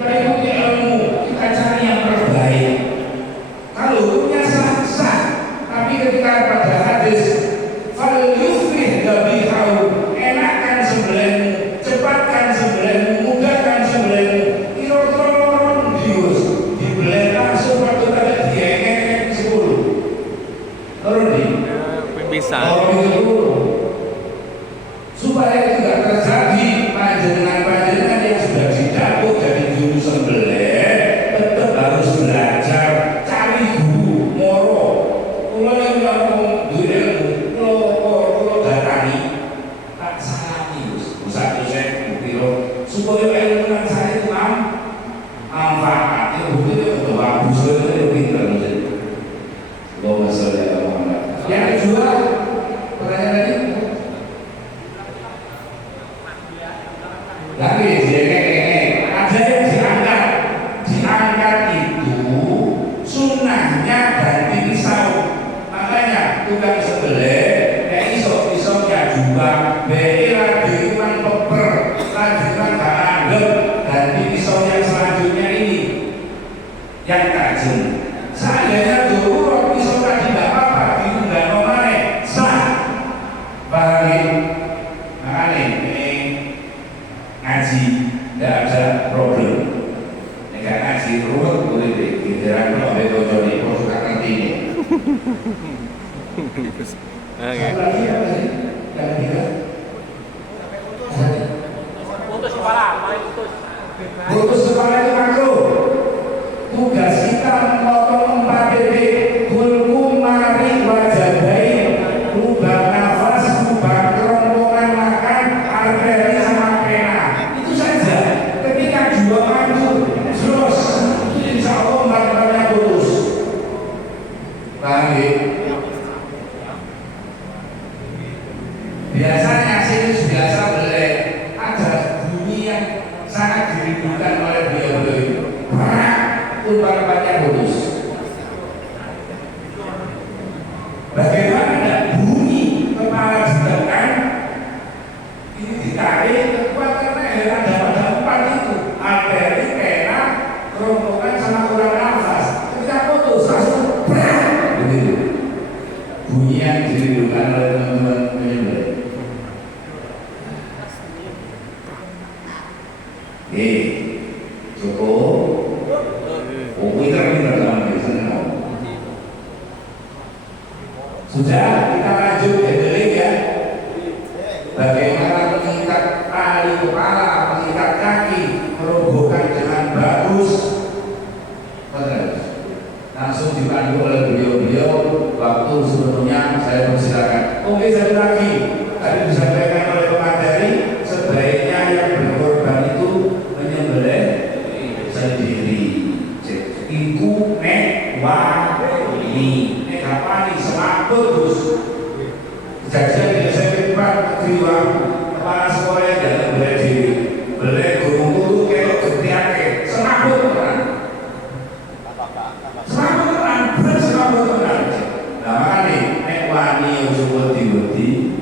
kita ikuti ilmu, kita cari yang terbaik. Kalau hukumnya sah-sah, tapi ketika pada hadis fal yufrih dhabihahu, enakkan sembelihmu, cepatkan sembelihmu, mudahkan sembelihmu, kira-kira dius dibeleh langsung waktu tadi diengek 10 turun nih bisa supaya tidak terjadi panjenengan-panjenengan yang sudah didapuk jadi juru sembelih tetap harus belajar cari guru moro. Kalau yang ngomong duit ilmu kalau darani tak salami satu saya bukiro supaya ilmu yang saya itu manfaatnya buktinya untuk bagus itu pintar Allahumma sholli ala Muhammad. Yang kedua pertanyaan tadi tapi ada yang diangkat itu sunnahnya ganti pisau. Makanya tukang sembelih kayak pisaunya juga bela diulang peper lanjutan gak anggap ganti pisau yang selanjutnya ini yang tajam. Seandainya dulu pisau tadi tidak apa-apa ditunda nomornya sah balik. Makanya ini ngaji tidak ada problem. Nggak ngaji ruwet boleh deh. Giliran kalau ada bojone kok suka ngerti ini. Satu lagi apa sih? Yang ketiga. Putus kepala, paling putus. Putus kepala itu makruh. Tugas kita memotong 4 titik kulku mari wajabain lubang nafas, lubang kerongkongan makan, arteri sama pena. Itu saja. Ketika dua maju terus itu insya Allah melakukannya putus. Paham ya? Biasanya sini biasa belek ada bunyi yang sangat dirindukan oleh beliau-beliau itu. Umpan-umpannya putus. Bagaimana tidak bunyi kepala ditekan ini ditarik kuat karena ada pada umpan itu arteri, pena, kerongkongan sama kurang nafas. Ketika putus langsung berat begitu. Bunyi yang dirindukan oleh teman-teman penyembelih. Cukup. Pintar-pintar sama senang. Sudah kita lanjut handling ya. Bagaimana mengikat tali kepala, mengikat kaki, merobohkan dengan bagus. Langsung dipandu oleh beliau-beliau. Waktu sebelumnya saya persilakan. Oke, satu lagi tadi disampaikan oleh pemateri sebaiknya yang berkorban itu menyembelih sendiri. Iku nek wani nek kapani semakut terus kejadian di SMP 4 kedua kepala sekolah yang dalam belai guru-guru kayak getiake semakut kan nah makanya nek wani ojo wedi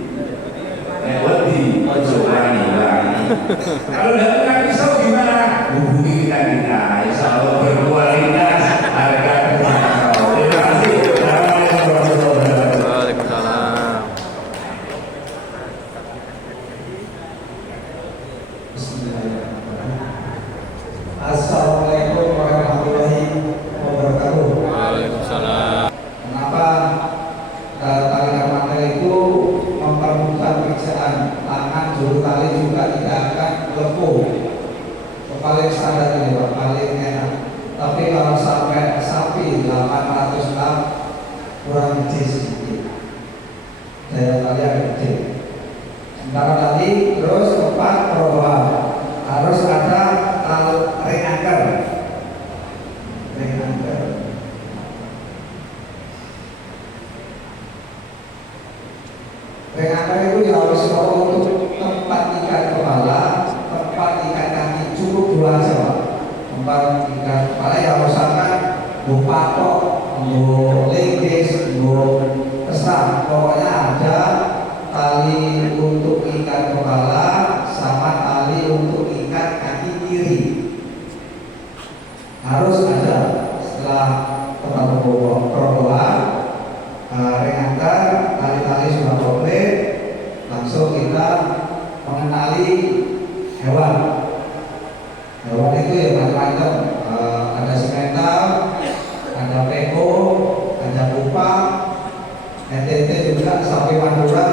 nek wedi ojo wani kalau tidak pisau gimana hubungi kita insya Allah berkualitas harga terjangkau. Terima kasih. Waalaikumsalam. Assalamualaikum warahmatullahi wabarakatuh. Waalaikumsalam. Kenapa tarikan materi itu mempermudah pekerjaan tangan juru tali juga tidak akan lepuh. Paling standar ini Pak, paling enak. Tapi kalau sampai sapi 800 gram kurang gede sedikit. Daya tali agak gede. Sementara tadi terus 4 perubahan harus ada ring anchor. Ring anchor. Ring anchor itu harus untuk tempat ikat kepala, tempat ikat kaki cukup 2 aja Pak. Tempat ikat kepala yang usahakan bu patok, bu linggis, bu kesah. Pokoknya ada tali untuk ikat kepala sama tali untuk ikat kaki kiri. harus ada setelah tempat perboholan ringatan, tali-tali sudah komplit, langsung kita mengenali hewan. Hewan itu ya macam-macam, ada semental, ada peko, ada kupang, NTT juga sapi Madura.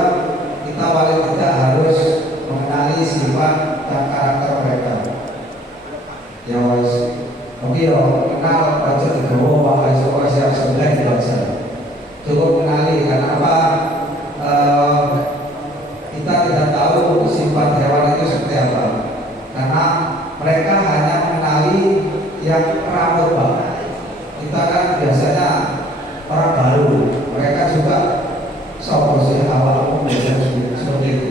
Kita paling tidak harus mengenali sifat dan karakter mereka. Ya wes, oke yo, kenal baca di bawah pakai sekolah siap sebelah itu aja. Cukup mengenali, karena apa? Kita tidak tahu sifat hewan itu seperti apa, karena mereka hanya mengenali yang rambut Pak. Kita kan biasanya orang baru, mereka juga sopo sih awal biasanya seperti itu.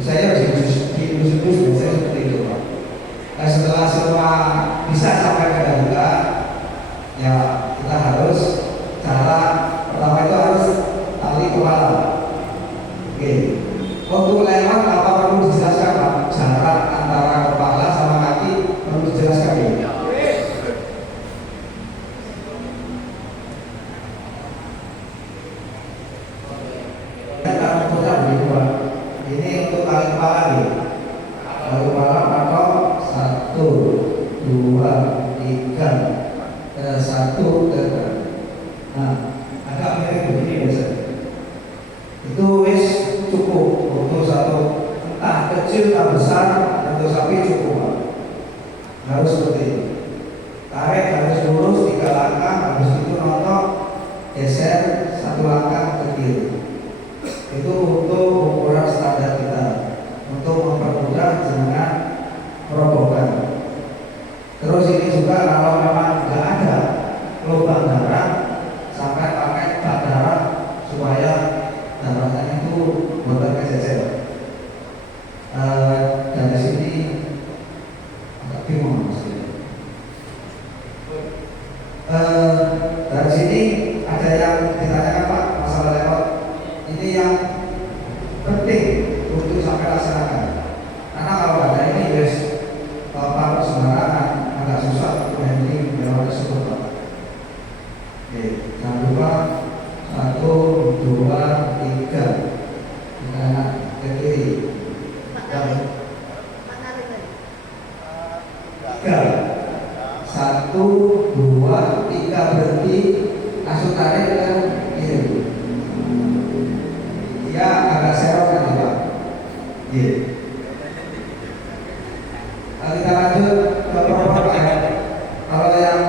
Saya harus diurus biasanya seperti itu Pak. Nah, setelah semua bisa sampai ke dalam, ya kita harus cara pertama itu harus tali kepala. Oke. Untuk lewat apa perlu dijelaskan Pak? Jarak antara kepala sama kaki perlu dijelaskan ya? Ini untuk tali kepala nih. Tali kepala atau 1, 2, 3, 1, nah agak mirip begini biasa. Itu wis cukup untuk satu, entah kecil atau besar, untuk sapi cukup Pak. Harus seperti itu. Tarik harus lurus 3 langkah, habis itu notok geser 1 langkah ke kiri. Itu untuk ukuran standar kita, untuk mempermudah dengan perobokan. Terus ini juga kalau memang nggak ada lubang darah, sampai pakai bak darah supaya darahnya itu buatan kejejer. Dari sini agak bingung maksudnya. Dari sini ada yang ditanyakan Pak masalah lewat. Ini yang penting untuk sampai laksanakan. Karena kalau ada ini guys, Bapak sembarangan agak susah untuk handling lewat tersebut Pak. Oke, jangan lupa 1, 2, 3 kanan ke kiri. 3, 1, 2, 3 berhenti, langsung tarik ke kiri. Ya agak serong nanti Pak. Iya. Kita lanjut ke protokol ya. Kalau yang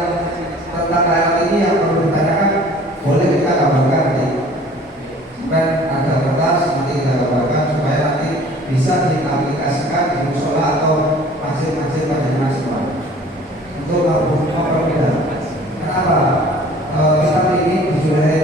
tentang layanan ini yang perlu ditanyakan, boleh kita gambarkan nanti. Sampai ada kertas nanti kita gambarkan supaya nanti bisa diaplikasikan di musola atau masjid-masjid panjenengan semua. Untuk mempermudah. Kenapa? Kita ini tujuannya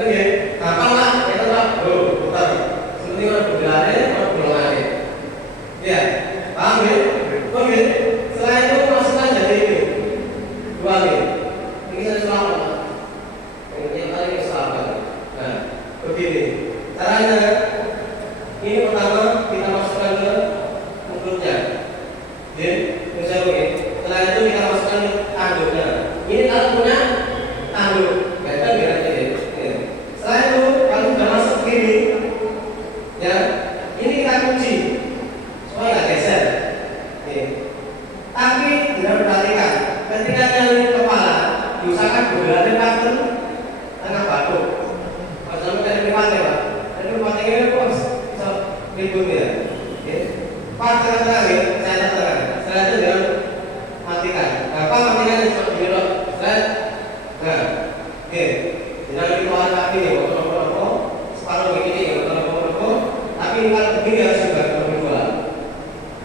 Oke, gampang lah, kita lah, putar. Seperti orang bergelare, orang bergelare. Ya, paham ya? Oke, setelah itu masukkan jadi ini. Dua ini. Ini saya selamat. Yang tadi selamat. Nah, begini. Caranya, ini pertama kita masukkan ke mulutnya. Ya, misalnya begini. Setelah itu kita masukkan ke tanduknya. Ini kalau punya tanduk, ya kan biar aja ya. Setelah itu kalau sudah masuk begini, ya, ini kita kunci supaya nggak geser. Nih. Tapi tidak perhatikan, ketika nyari kepala, diusahakan berada di tengah batuk. Kalau sampai dari lipat ya pak, dari lipat ini kok bisa ribut ya. Pas tengah-tengah ya, saya tengah. Setelah itu jangan matikan. Apa matikan itu dulu. Nah, jangan dikeluarkan kaki nih, waktu separuh begini, waktu tapi kalau begini harus juga berdua.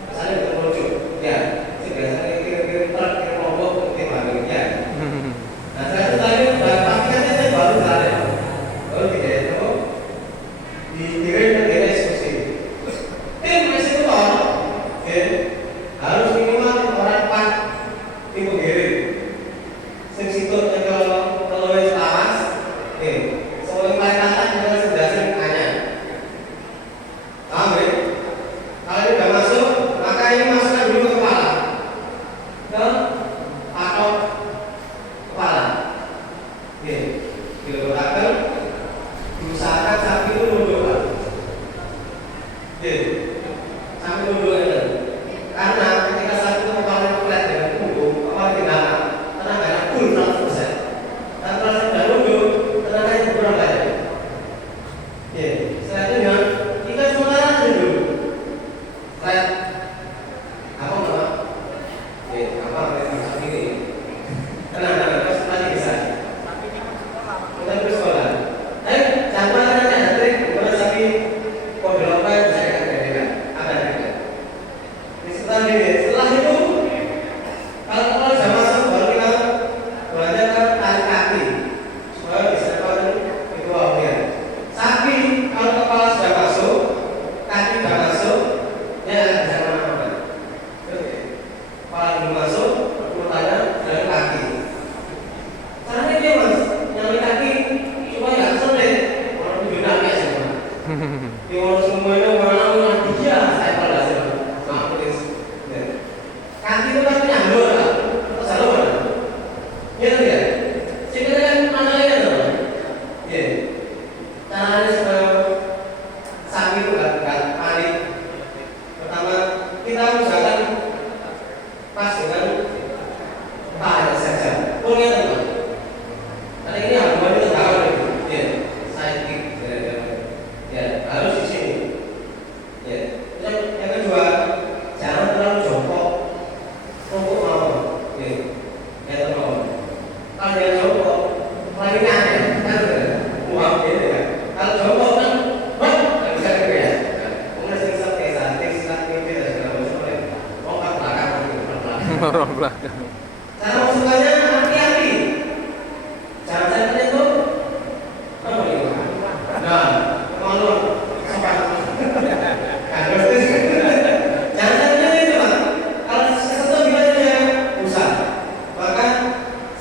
Misalnya berlucu, ya, biasanya kira-kira kelompok tim ya. Nah, saya tadi pastikan saya baru berada, baru tidak itu dikirim ke eksekusi. Tim eksekutor, harus minimal orang 4 tim pengirim. Sensitif kalau lawas, soalnya paling atas juga sudah sering tanya. Paham ya? Kalau ini sudah masuk, maka ini masukkan dulu ke kepala, ke patok kepala. Diletakkan, diusahakan sapi itu nunduk. Sapi nunduk aja. Karena ketika sapi itu kepala flat dengan punggung, kepala tinggalan. Tenaganya full 100%. Dan kalau sudah nunduk, tenaganya kurang banyak. Selanjutnya kita sementara dulu. Flat. Apa enggak? Apa yang ini? Tenang, masih bisa. Kita terus sekolah. Jangan makan aja, bukan sapi kode apa yang bisa dikatakan ada juga. Setelah itu kalau sudah masuk baru kita belajar ke tarik kaki supaya bisa dapat itu awalnya. Sapi kalau kepala sudah masuk, kaki sudah masuk, dia akan bisa kemana-mana. Kepala belum masuk, urutannya dari kaki. Caranya dia mas, nyari kaki supaya nggak keselip. Orang tujuh nafas semua. Di orang semuanya orang dia saya pada hasil. Maaf please. Kaki itu kan penyambut lah. Terus halo mana? Ya kan ya. Sebenarnya kan mana lagi kan? Ya. Caranya supaya sapi itu nggak panik. Pertama kita usahakan pas dengan kepala saja. Pulangnya teman. Karena ini hubungan itu tahu ya, sidekick, ya harus di sini. Ya, yang kedua jangan terlalu jongkok, untuk mau, ya teman. Kalau dia jongkok, lainnya ada, kan? Uang dia ya. Kalau jongkok kan, nggak bisa gitu ya. Mungkin singkat kayak santai, singkat gitu dan segala macam. Lompat belakang, Orang belakang. cara masukkannya hati-hati. Cara caranya itu apa ini? Nah, malu, sopan. Cara caranya itu pak. Kalau sesuatu gimana dia usah. Maka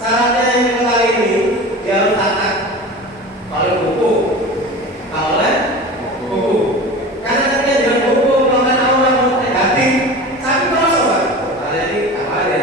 syaratnya yang kali ini dia harus tatak. Kalau buku, kalau buku. Karena ketika dia buku melakukan orang negatif, tapi kalau sobat, kali ini apa aja?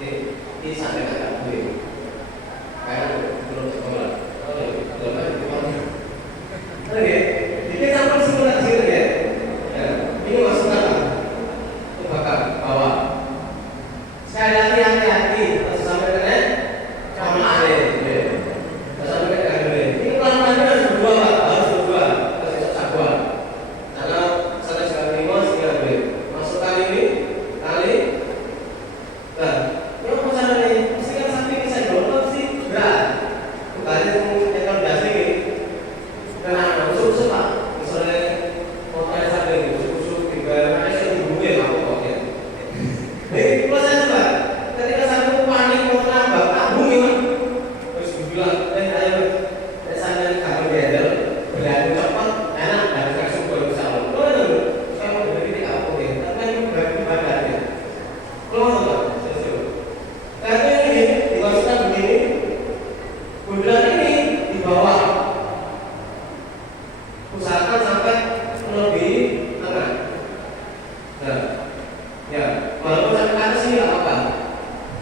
Ini sampai agak gue. Kayak belum sekolah. Oh, belum ada di mana. Oke, jadi sampai sekolah sini ya. Ya, ini masukkan ke bakar bawah. Sekali lagi hati-hati, harus sampai ke sama ada. Harus sampai ke ada. Ini pelan-pelan harus berdua, Pak. Harus berdua. Harus bisa cakuan. Karena salah sekali lima sekian gue. Masukkan ini kali. Nah, yang masalah ini, mesti kan sampai bisa dorong sih berat. Bukannya ekor biasa ini. Karena usul-usul Pak. Misalnya mau kayak sampai ini, usul-usul tiga, ada yang dihubungi Pak pokoknya. Jadi proses Pak, ketika sampai panik mau nambah, tabung ya Pak. Terus dibilang, ayo, sampai kamar gendel, berlaku cepat, enak, dan langsung boleh bisa lalu. Kalau itu, saya mau berdiri di kapal ya, tapi ini berarti badannya. Kalau Pak. Karena ini dimasukkan begini, bundaran ini di bawah, usahakan sampai melebihi tengah. Nah, ya, walaupun sampai ke atas ini nggak apa-apa.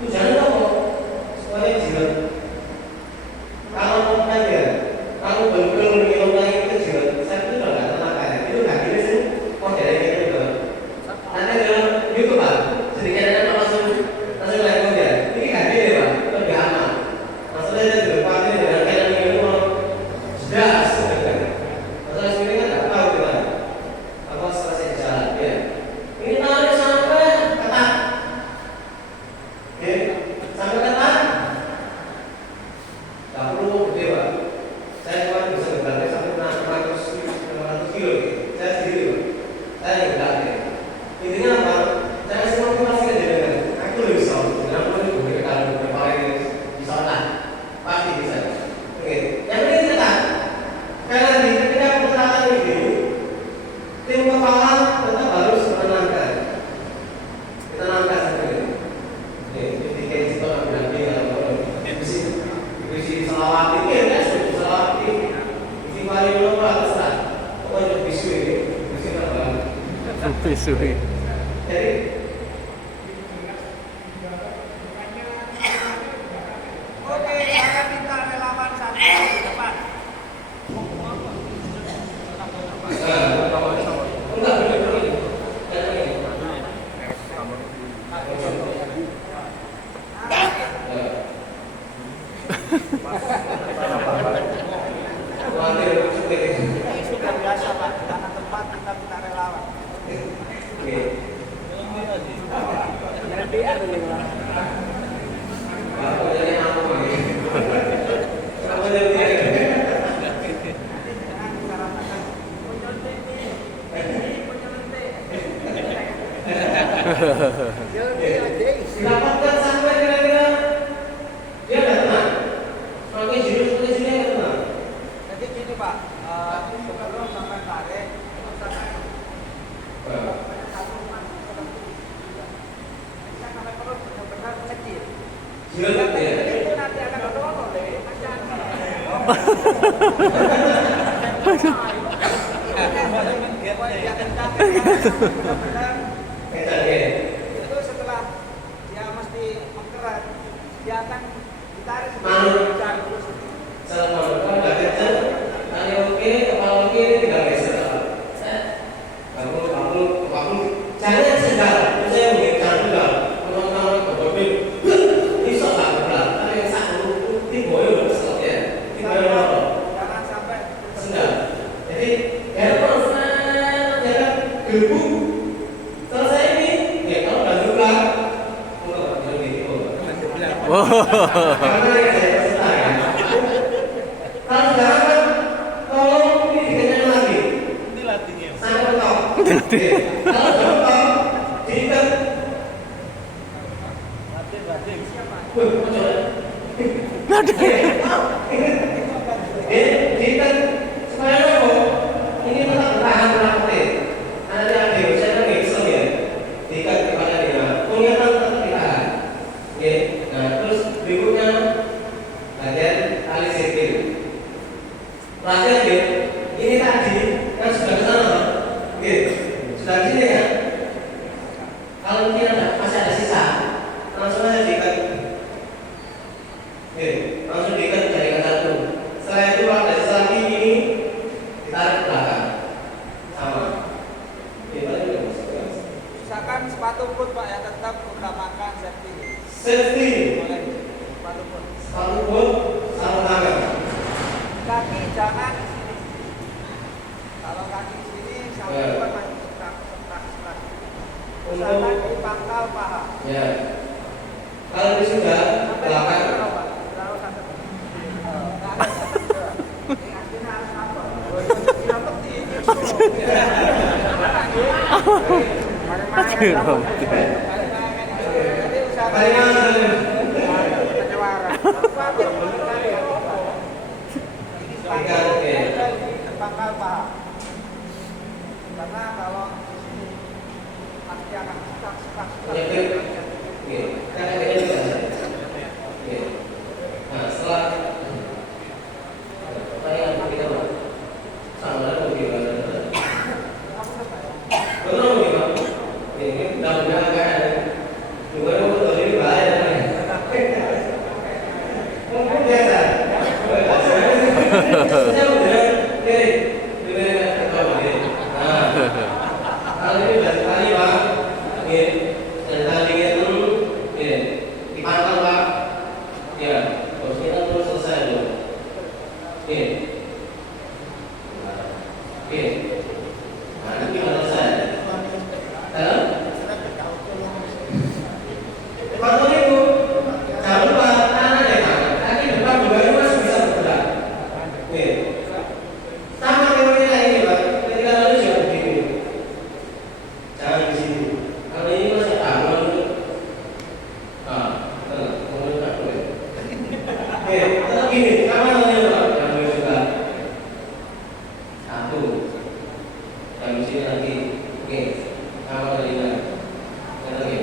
Tujuannya apa? Supaya jilat. Kalau mau tanya, kalau benar-benar minum lagi itu jilat, saya itu udah nggak tenaga ya. Itu nggak gini sih, kok jadi gitu juga. Nanti dalam YouTube Pak, sedikit aja langsung langsung ya. Ini kan gini Pak, lebih aman. Maksudnya saya di depan ini dengan kayak ini sudah sebenarnya. Masalah sini kan nggak tahu kita. Apa selesai jalan ya. Ini tarik sampai ketat. Oke, sampai ketat. Nggak perlu gede Pak. Saya cuma bisa bergerak sampai 600 kilo. Saya sendiri Pak. Saya enggak ya. Intinya apa? Saya kasih motivasi ke jenengan. Aku lebih bisa. Jangan perlu beri kalau beberapa ini bisa lah. Pasti bisa. Oke. Yang ini ketat. Karena di ketika perjalanan ini, tim kepala tetap harus menenangkan. Kita nangkas seperti ini. Jadi kayak situ nggak bilang dia kalau isi selawat ini ya sudah selawat ini. Isi mari dulu Pak terserah. Pokoknya bisu ini, bisu apa? Pisui. Jadi Oke, saya minta relawan satu di depan. enggak benar ini. Ini sudah biasa Pak, karena tempat kita minta relawan. Oke. LPR ini Pak. Aku jadi aku lagi. Aku jadi dapatkan sampai kira-kira dia nggak tenang. Makin jurus nggak tenang. Jadi gini Pak, sebelum sampai tarik, kita sampai perut benar-benar kecil. Jilat ya. Itu nanti akan bertolong deh, Kejar ya. itu setelah dia mesti mengkerat, dia akan ditarik Manut. cari terus. Salah kalau nggak kejar, tanya oke, kepala oke, tinggal geser. Kamu jangan segar. Saya mungkin jangan segar. Teman-teman kemudian bisa nggak berat. Tapi yang satu tiba ya besar ya. Tiba ya. Jangan sampai Sedang. Jadi harus jangan gerbuk. Selesai ini, ya kalau udah juga, enggak jangan gitu. Karena yang saya pesan ya. Kalau sudah kan, tolong ini dikenyang lagi. Sampai mentok. Kalau sudah mentok, diikat. Diikat supaya apa? Ini tetap bertahan berapa? Nanti ada saya kan ngisel ya. Diikat kepada dia. Pengingat tetap ditahan. Oke. Nah terus berikutnya bagian tali sirkil. Latihan ya. Ini tadi kan sudah ke sana. Oke. Sudah gini ya. Kalau mungkin masih ada sisa, langsung aja diikat satu foot, satu tangan. Kaki jangan di sini. Kalau kaki di sini, satu Ya. dua kaki serak. Untuk Usahakan di pangkal paha. ya. Kalau ini sudah belakang. Pangkal paha. Karena kalau di sini pasti akan serak. Nah, setelah pertanyaan kita sama bagaimana? Betul bagaimana? Ini mudah-mudahan kan juga betul ini bahaya. Mungkin biasa. Saya udah ini ketawa ini. Nah, kalau ini udah sekali Pak, ini dan tadi itu ini dipantau Pak. Ya, terus kita terus selesai dulu. Ini. Ini. Nah, ini gimana selesai? Dalam? Kalau itu, jangan lupa tangan ya tangan. Kaki depan juga ini masih bisa bergerak. Nih. Sama teorinya ini Pak. Ketika lalu jangan begini. Jangan di sini. Kalau ini masih tangan itu. Ah, kemudian tak boleh. Oke, tetap gini. Sama teorinya Pak. Jangan boleh juga. Satu. Dan di sini lagi. Oke. Sama teorinya. Yang lagi.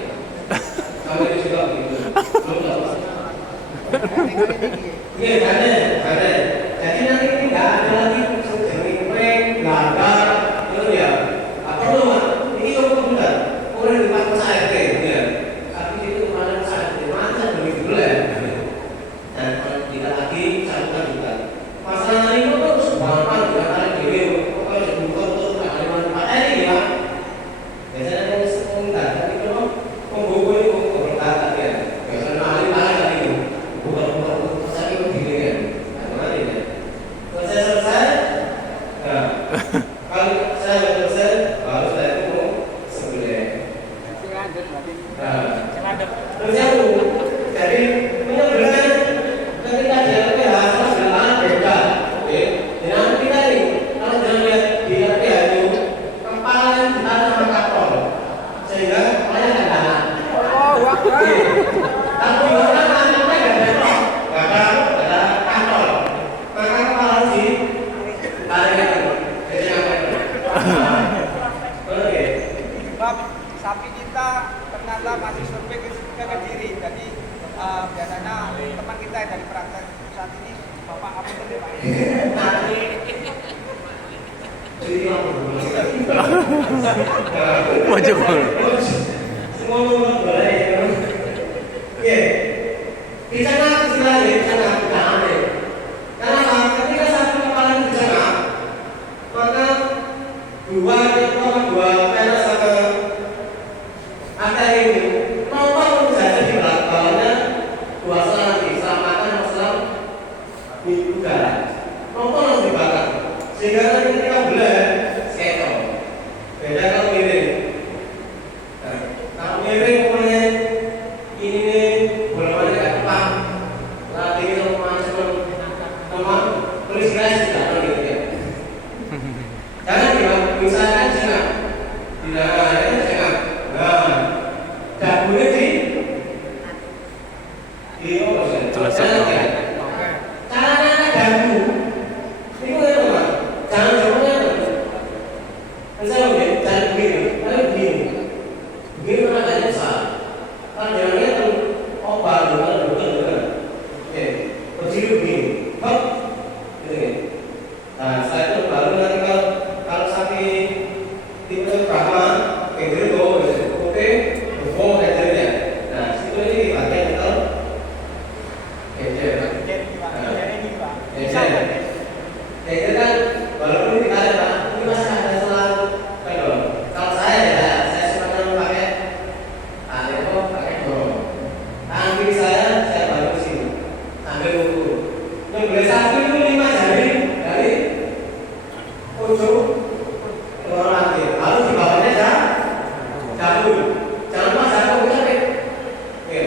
Sampai di juga begitu. Belum tak Pak. Iya, ada. Jadi nanti tidak ada lagi sering langgar, itu ya. Apa perlu Pak? Ini cukup benar. Kemudian dipakai saya ya. Tapi itu kemarin saya macam begitu dulu ya. Dan tidak lagi satukan juga. Masalah ini terus bapak juga tarik dewi. Pokoknya dibuka terus ada manfaatnya ini ya. Biasanya kan sebentar, tapi kalau pembuku ini berkata ya. Biasanya paling tadi itu bukan saya itu begini kan. Nah, ini. Kalau saya selesai, nah, kalau saya selesai, baru saya itu mau sebenarnya. Nah, terus yang jadi menyeberang ketika dia hasil jalan beda, dengan kita ini kalau jangan lihat di RPH itu kepala yang ditarik sama kapol, sehingga kepalanya tidak dalam. Tapi orang lainnya nggak ada kapol, maka kepala di tarik itu, jadi apa itu? Oke. Sebab sapi kita ternyata masih survei ke Kediri. Jadi biasanya teman kita yang dari praktek saat ini Bapak apa tadi Pak? Wajib. Semua boleh. Oke. Di sana istilahnya di sana tidak aneh. Karena ketika satu kepala di sana, maka dua penas sama arteri ini nomor saja di belakangnya dua selang diselamatkan masalah di udara. Nomor harus dibakar. Sehingga nanti ketika belah sketo. Beda kalau miring. Nah, kalau miring kemudian ini bolanya kayak kepang. Lagi itu macam teman tulis guys tidak gitu ya. Jangan misalkan jangan. Jangan. Nah, tak boleh di Selesai. caranya ganggu. Itu kan Pak. Jangan coba misalnya begini, jangan begini, tapi begini. Begini memang agak susah. Kan jalannya kan obat, bukan. Oke, berdiri begini. Hop, gitu. Nah, setelah itu baru nanti kalau sapi tipe berapa, kayak gitu, oke, buku kayak gitu ya. Nah, situ ini dipakai betul. Oke, sambil ukur. Nyembelih sapi itu 5 jari dari ujung ke orang lagi. Lalu di bawahnya jatuh. Jangan lupa jatuh kita nih. Oke.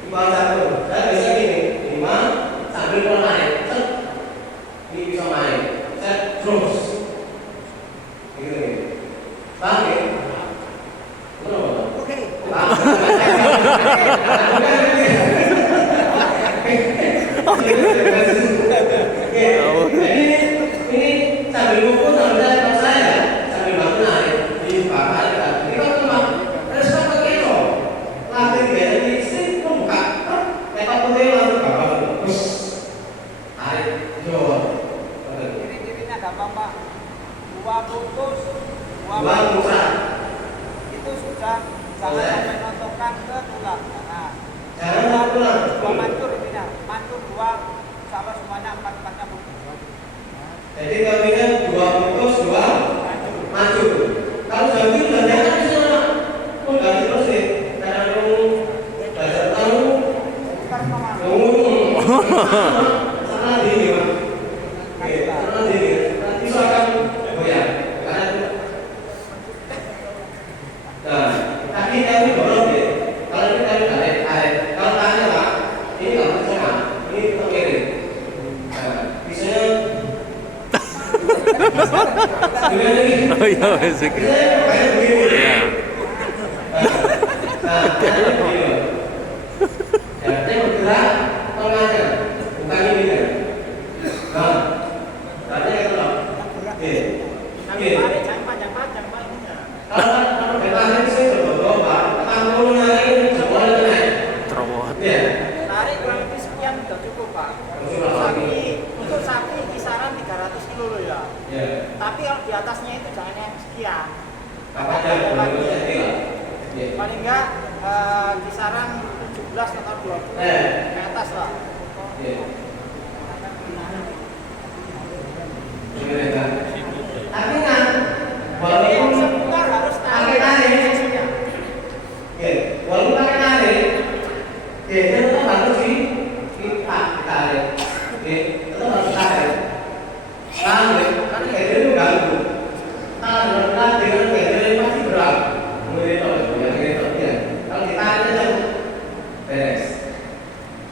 Di bawah jatuh. Saya biasa gini, 5 sambil pulang naik. Set. Ini bisa main. Set terus. Gitu nih. Paham ya? Oke. Ini sambil ngumpul sambil saya sambil bangun naik di bawah ini kan cuma respon ke kilo latih gaya ini sih buka kita putih langsung bapak terus tarik jawa Ciri-cirinya gampang Pak. Dua putus, dua pusat itu sudah jangan sampai nontonkan ke tulang. Nah, jangan pulang dua mantur intinya. Mantur dua, sama semuanya empat-empatnya putus. jadi kalau ini 2 putus 2 maju kalau jauh udah jangan di sana pun ganti terus nih karena belajar tahu Bukan kemana. sana dini Pak. Oke, sana dini nanti itu akan goyang karena itu nah kaki kami dorong deh kalau ini kami tarik kalau tangannya Pak ini nggak bersama ini terkirim nah biasanya gimana nih Oh iya, masuk. biasanya kayak begini Ya. nah kayak begini ya bergerak tengahnya bukan ini kan nah berarti itu loh oke oke Jangan panjang-panjang Pak ininya. kalau bertahan sih betul Pak tanggul naik semua naik Terowongan. ya Tarik kurang lebih sekian sudah cukup Pak. Sudah lagi. Untuk sapi kisaran 300 kilo loh ya. ya Tapi kalau di atasnya itu jangan yang sekian. apa aja boleh jadi lah ya Paling enggak kisaran 17 atau 20 ke atas lah. ya gimana kan tapi kan walaupun Seputar harus pakai tarik ya walaupun pakai tarik ya dia tetap harus ditarik ya tetap harus tarik paham ya karena kayak itu ganggu kalau dengan kayak itu pasti berat kemudian kalau ditarik aja beres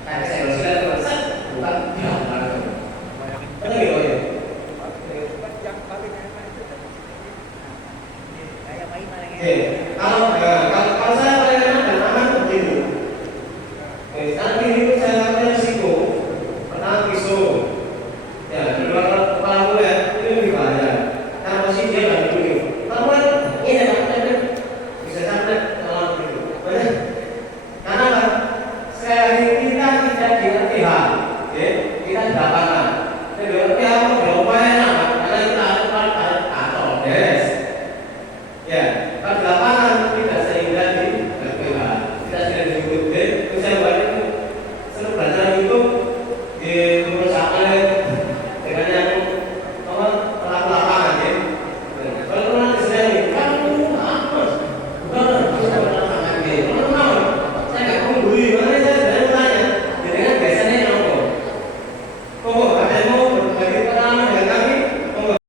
kayak saya bersilat itu set bukan diam langsung betul gitu ya kalau saya paling enak dan aman begini. Sekarang ini